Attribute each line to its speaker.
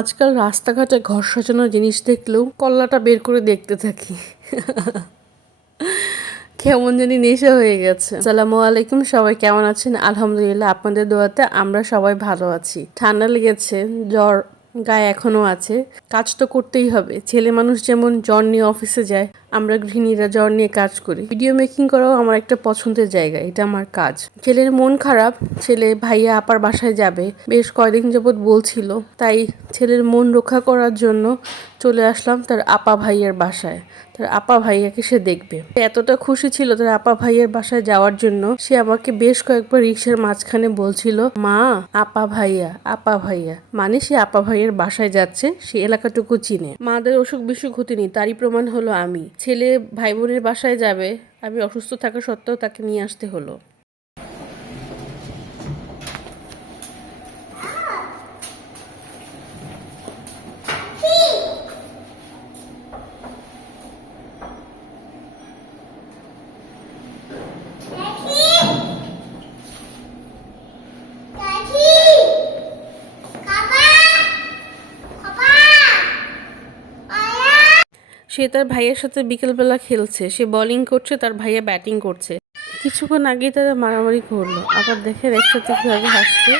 Speaker 1: আজকাল রাস্তাঘাটে ঘর সাজানোর জিনিস দেখলেও কল্লাটা বের করে দেখতে থাকি। কেমন জানি নেশা হয়ে গেছে। সালামু আলাইকুম, সবাই কেমন আছেন? আলহামদুলিল্লাহ, আপনাদের দোয়াতে আমরা সবাই ভালো আছি। ঠান্ডা লেগেছে, জ্বর গায়ে এখনও আছে। কাজ তো করতেই হবে। ছেলে মানুষ যেমন জ্বর নিয়ে অফিসে যায় আমরা গৃহিণীরা জ্বর নিয়ে কাজ করি। ভিডিও মেকিং করাও আমার একটা পছন্দের জায়গা, এটা আমার কাজ। ছেলের মন খারাপ, ছেলে ভাইয়া আপার বাসায় যাবে, বেশ কয়দিন যাবৎ বলছিল, তাই ছেলের মন রক্ষা করার জন্য চলে আসলাম তার আপা ভাইয়ের বাসায়। তার আপা ভাইয়াকে সে দেখবে। এতটা খুশি ছিল তার আপা ভাইয়ের বাসায় যাওয়ার জন্য, সে আমাকে বেশ কয়েকবার রিক্সার মাঝখানে বলছিল, মা, আপা ভাইয়া আপা ভাইয়া। মানে সে আপা ভাইয়ের বাসায় যাচ্ছে, সে এলাকাটুকু চিনে। মাদের অসুখ বিসুখ হতেনি তারই প্রমাণ হলো আমি। ছেলে ভাই বোনের বাসায় যাবে আমি অসুস্থ থাকা সত্ত্বেও তাকে নিয়ে আসতে হলো। সে তার ভাইয়ের সাথে বিকেলবেলা খেলছে। সে বলিং করছে, তার ভাইয়া ব্যাটিং করছে। কিছুক্ষণ আগেই তারা মারামারি করল। আবার দেখেন একসাথে কীভাবে হাসছে।